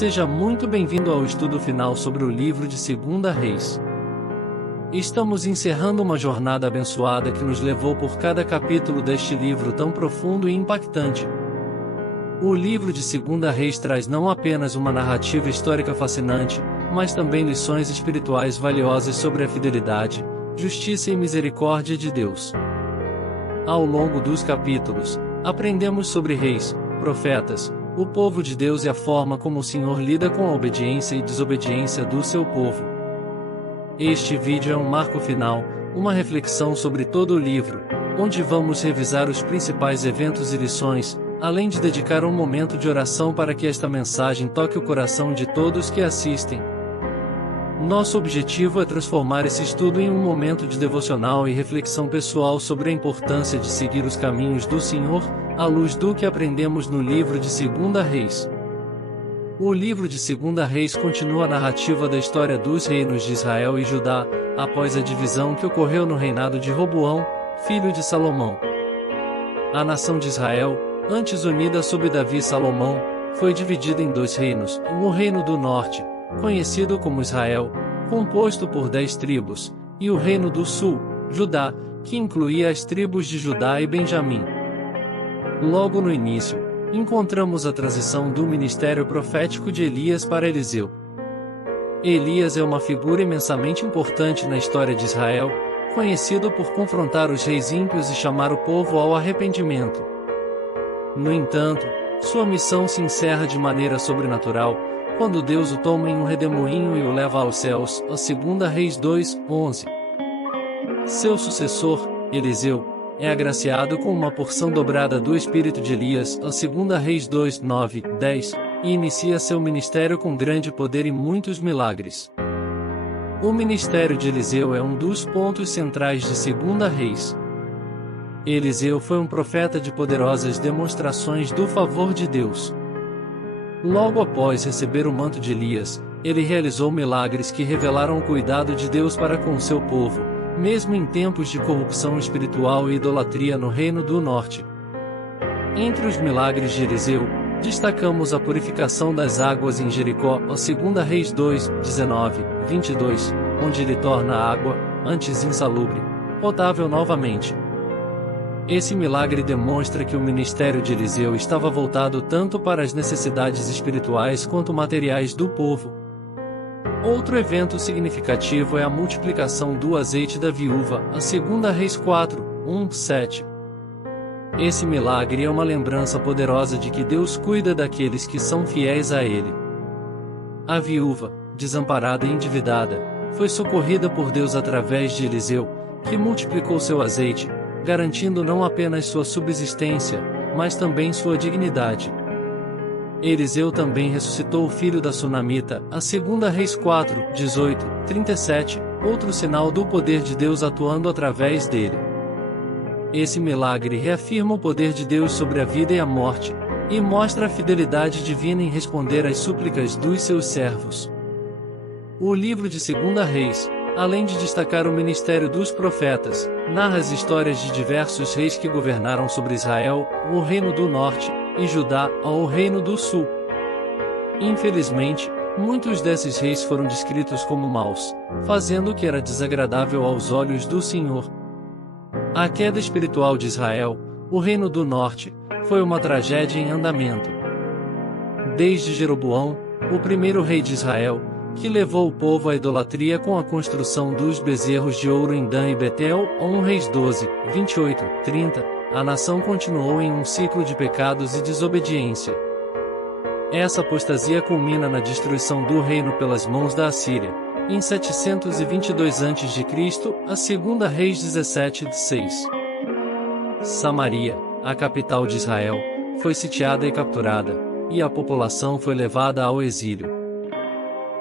Seja muito bem-vindo ao estudo final sobre o livro de 2 Reis. Estamos encerrando uma jornada abençoada que nos levou por cada capítulo deste livro tão profundo e impactante. O livro de 2 Reis traz não apenas uma narrativa histórica fascinante, mas também lições espirituais valiosas sobre a fidelidade, justiça e misericórdia de Deus. Ao longo dos capítulos, aprendemos sobre reis, profetas, o povo de Deus e a forma como o Senhor lida com a obediência e desobediência do seu povo. Este vídeo é um marco final, uma reflexão sobre todo o livro, onde vamos revisar os principais eventos e lições, além de dedicar um momento de oração para que esta mensagem toque o coração de todos que assistem. Nosso objetivo é transformar esse estudo em um momento de devocional e reflexão pessoal sobre a importância de seguir os caminhos do Senhor, à luz do que aprendemos no livro de 2 Reis. O livro de 2 Reis continua a narrativa da história dos reinos de Israel e Judá, após a divisão que ocorreu no reinado de Roboão, filho de Salomão. A nação de Israel, antes unida sob Davi e Salomão, foi dividida em dois reinos: o reino do norte, conhecido como Israel, composto por 10 tribos, e o reino do sul, Judá, que incluía as tribos de Judá e Benjamim. Logo no início, encontramos a transição do ministério profético de Elias para Eliseu. Elias é uma figura imensamente importante na história de Israel, conhecido por confrontar os reis ímpios e chamar o povo ao arrependimento. No entanto, sua missão se encerra de maneira sobrenatural, quando Deus o toma em um redemoinho e o leva aos céus, a 2 Reis 2:11. Seu sucessor, Eliseu, é agraciado com uma porção dobrada do espírito de Elias, a 2 Reis 2:9-10, e inicia seu ministério com grande poder e muitos milagres. O ministério de Eliseu é um dos pontos centrais de 2 Reis. Eliseu foi um profeta de poderosas demonstrações do favor de Deus. Logo após receber o manto de Elias, ele realizou milagres que revelaram o cuidado de Deus para com seu povo, mesmo em tempos de corrupção espiritual e idolatria no Reino do Norte. Entre os milagres de Eliseu, destacamos a purificação das águas em Jericó, a 2 Reis 2:19-22, onde ele torna a água, antes insalubre, potável novamente. Esse milagre demonstra que o ministério de Eliseu estava voltado tanto para as necessidades espirituais quanto materiais do povo. Outro evento significativo é a multiplicação do azeite da viúva, a 2 Reis 4:1-7. Esse milagre é uma lembrança poderosa de que Deus cuida daqueles que são fiéis a Ele. A viúva, desamparada e endividada, foi socorrida por Deus através de Eliseu, que multiplicou seu azeite, garantindo não apenas sua subsistência, mas também sua dignidade. Eliseu também ressuscitou o filho da Sunamita, a 2 Reis 4:18-37, outro sinal do poder de Deus atuando através dele. Esse milagre reafirma o poder de Deus sobre a vida e a morte, e mostra a fidelidade divina em responder às súplicas dos seus servos. O livro de 2 Reis, além de destacar o ministério dos profetas, narra as histórias de diversos reis que governaram sobre Israel, o Reino do Norte, e Judá, ao Reino do Sul. Infelizmente, muitos desses reis foram descritos como maus, fazendo o que era desagradável aos olhos do Senhor. A queda espiritual de Israel, o Reino do Norte, foi uma tragédia em andamento. Desde Jeroboão, o primeiro rei de Israel, que levou o povo à idolatria com a construção dos bezerros de ouro em Dan e Betel, a 1 Reis 12:28-30, a nação continuou em um ciclo de pecados e desobediência. Essa apostasia culmina na destruição do reino pelas mãos da Assíria, em 722 a.C., a 2 Reis 17:6. Samaria, a capital de Israel, foi sitiada e capturada, e a população foi levada ao exílio.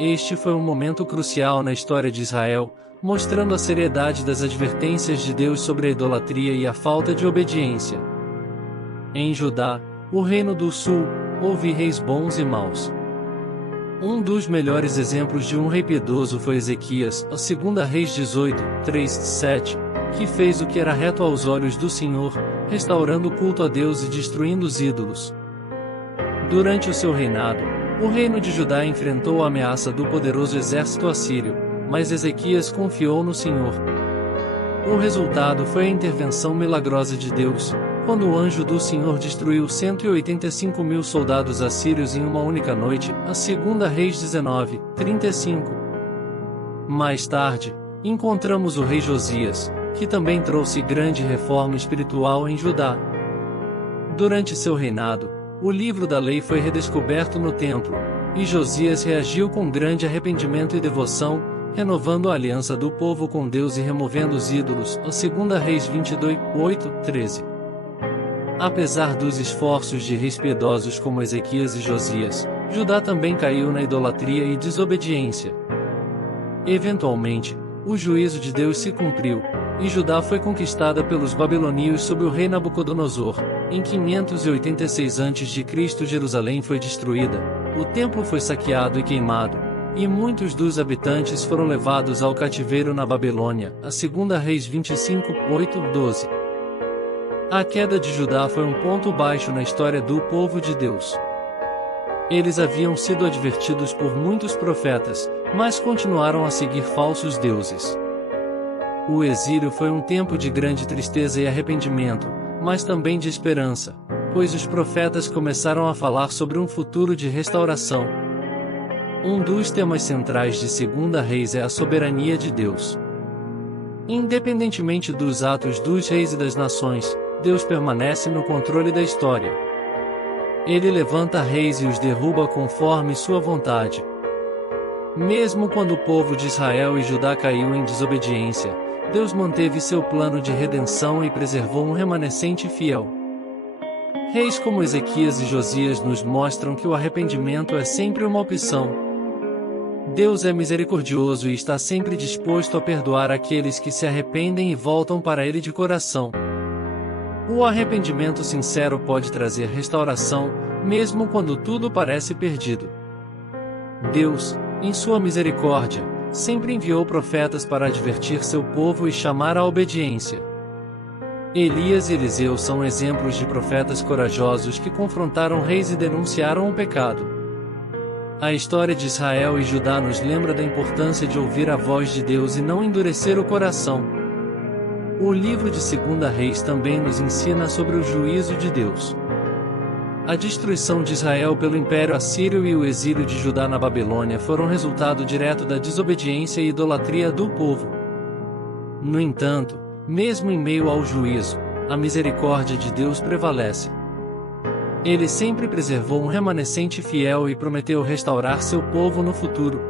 Este foi um momento crucial na história de Israel, mostrando a seriedade das advertências de Deus sobre a idolatria e a falta de obediência. Em Judá, o Reino do Sul, houve reis bons e maus. Um dos melhores exemplos de um rei piedoso foi Ezequias, a 2 Reis 18:3-7, que fez o que era reto aos olhos do Senhor, restaurando o culto a Deus e destruindo os ídolos. Durante o seu reinado, O reino de Judá enfrentou a ameaça do poderoso exército assírio, mas Ezequias confiou no Senhor. O resultado foi a intervenção milagrosa de Deus, quando o anjo do Senhor destruiu 185.000 soldados assírios em uma única noite, a 2 Reis 19, 35. Mais tarde, encontramos o rei Josias, que também trouxe grande reforma espiritual em Judá. Durante seu reinado, o livro da lei foi redescoberto no templo, e Josias reagiu com grande arrependimento e devoção, renovando a aliança do povo com Deus e removendo os ídolos, a 2 Reis 22, 8, 13. Apesar dos esforços de reis piedosos como Ezequias e Josias, Judá também caiu na idolatria e desobediência. Eventualmente, o juízo de Deus se cumpriu, e Judá foi conquistada pelos babilônios sob o rei Nabucodonosor. Em 586 a.C. Jerusalém foi destruída, o templo foi saqueado e queimado, e muitos dos habitantes foram levados ao cativeiro na Babilônia, a 2 Reis 25, 8, 12. A queda de Judá foi um ponto baixo na história do povo de Deus. Eles haviam sido advertidos por muitos profetas, mas continuaram a seguir falsos deuses. O exílio foi um tempo de grande tristeza e arrependimento, mas também de esperança, pois os profetas começaram a falar sobre um futuro de restauração. Um dos temas centrais de 2 Reis é a soberania de Deus. Independentemente dos atos dos reis e das nações, Deus permanece no controle da história. Ele levanta reis e os derruba conforme sua vontade. Mesmo quando o povo de Israel e Judá caiu em desobediência, Deus manteve seu plano de redenção e preservou um remanescente fiel. Reis como Ezequias e Josias nos mostram que o arrependimento é sempre uma opção. Deus é misericordioso e está sempre disposto a perdoar aqueles que se arrependem e voltam para Ele de coração. O arrependimento sincero pode trazer restauração, mesmo quando tudo parece perdido. Deus, em sua misericórdia, sempre enviou profetas para advertir seu povo e chamar à obediência. Elias e Eliseu são exemplos de profetas corajosos que confrontaram reis e denunciaram o pecado. A história de Israel e Judá nos lembra da importância de ouvir a voz de Deus e não endurecer o coração. O livro de 2 Reis também nos ensina sobre o juízo de Deus. A destruição de Israel pelo Império Assírio e o exílio de Judá na Babilônia foram resultado direto da desobediência e idolatria do povo. No entanto, mesmo em meio ao juízo, a misericórdia de Deus prevalece. Ele sempre preservou um remanescente fiel e prometeu restaurar seu povo no futuro.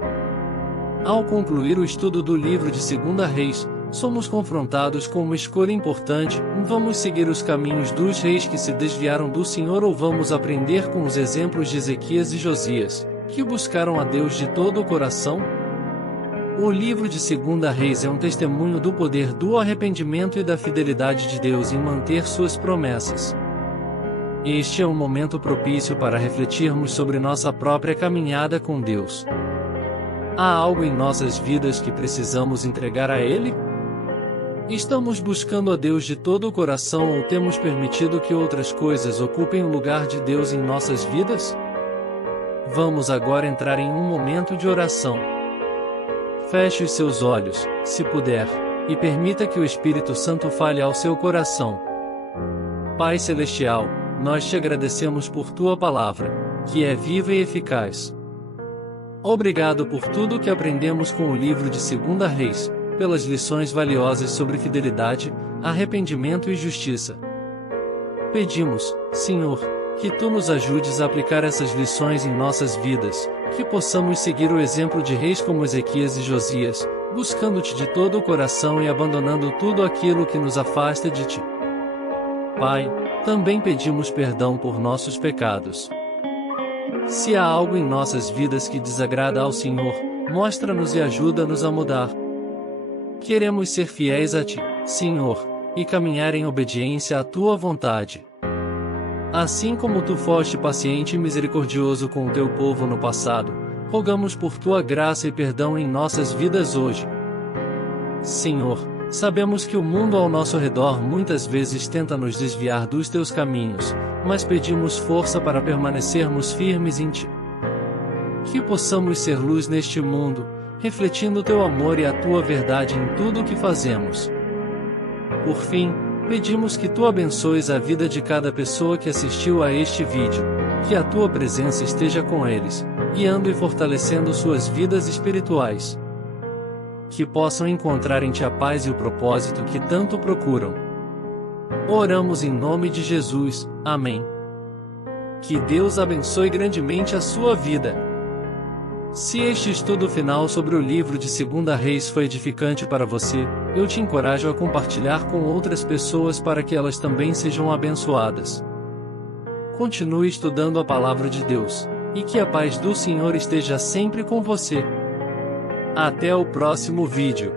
Ao concluir o estudo do livro de 2 Reis, somos confrontados com uma escolha importante: vamos seguir os caminhos dos reis que se desviaram do Senhor ou vamos aprender com os exemplos de Ezequias e Josias, que buscaram a Deus de todo o coração? O livro de 2 Reis é um testemunho do poder do arrependimento e da fidelidade de Deus em manter suas promessas. Este é um momento propício para refletirmos sobre nossa própria caminhada com Deus. Há algo em nossas vidas que precisamos entregar a Ele? Estamos buscando a Deus de todo o coração ou temos permitido que outras coisas ocupem o lugar de Deus em nossas vidas? Vamos agora entrar em um momento de oração. Feche os seus olhos, se puder, e permita que o Espírito Santo fale ao seu coração. Pai Celestial, nós te agradecemos por tua palavra, que é viva e eficaz. Obrigado por tudo que aprendemos com o livro de 2 Reis, pelas lições valiosas sobre fidelidade, arrependimento e justiça. Pedimos, Senhor, que tu nos ajudes a aplicar essas lições em nossas vidas, que possamos seguir o exemplo de reis como Ezequias e Josias, buscando-te de todo o coração e abandonando tudo aquilo que nos afasta de ti. Pai, também pedimos perdão por nossos pecados. Se há algo em nossas vidas que desagrada ao Senhor, mostra-nos e ajuda-nos a mudar. Queremos ser fiéis a ti, Senhor, e caminhar em obediência à tua vontade. Assim como tu foste paciente e misericordioso com o teu povo no passado, rogamos por tua graça e perdão em nossas vidas hoje. Senhor, sabemos que o mundo ao nosso redor muitas vezes tenta nos desviar dos teus caminhos, mas pedimos força para permanecermos firmes em ti. Que possamos ser luz neste mundo, refletindo teu amor e a tua verdade em tudo o que fazemos. Por fim, pedimos que tu abençoes a vida de cada pessoa que assistiu a este vídeo, que a tua presença esteja com eles, guiando e fortalecendo suas vidas espirituais. Que possam encontrar em ti a paz e o propósito que tanto procuram. Oramos em nome de Jesus, amém. Que Deus abençoe grandemente a sua vida. Se este estudo final sobre o livro de 2 Reis foi edificante para você, eu te encorajo a compartilhar com outras pessoas para que elas também sejam abençoadas. Continue estudando a palavra de Deus, e que a paz do Senhor esteja sempre com você. Até o próximo vídeo.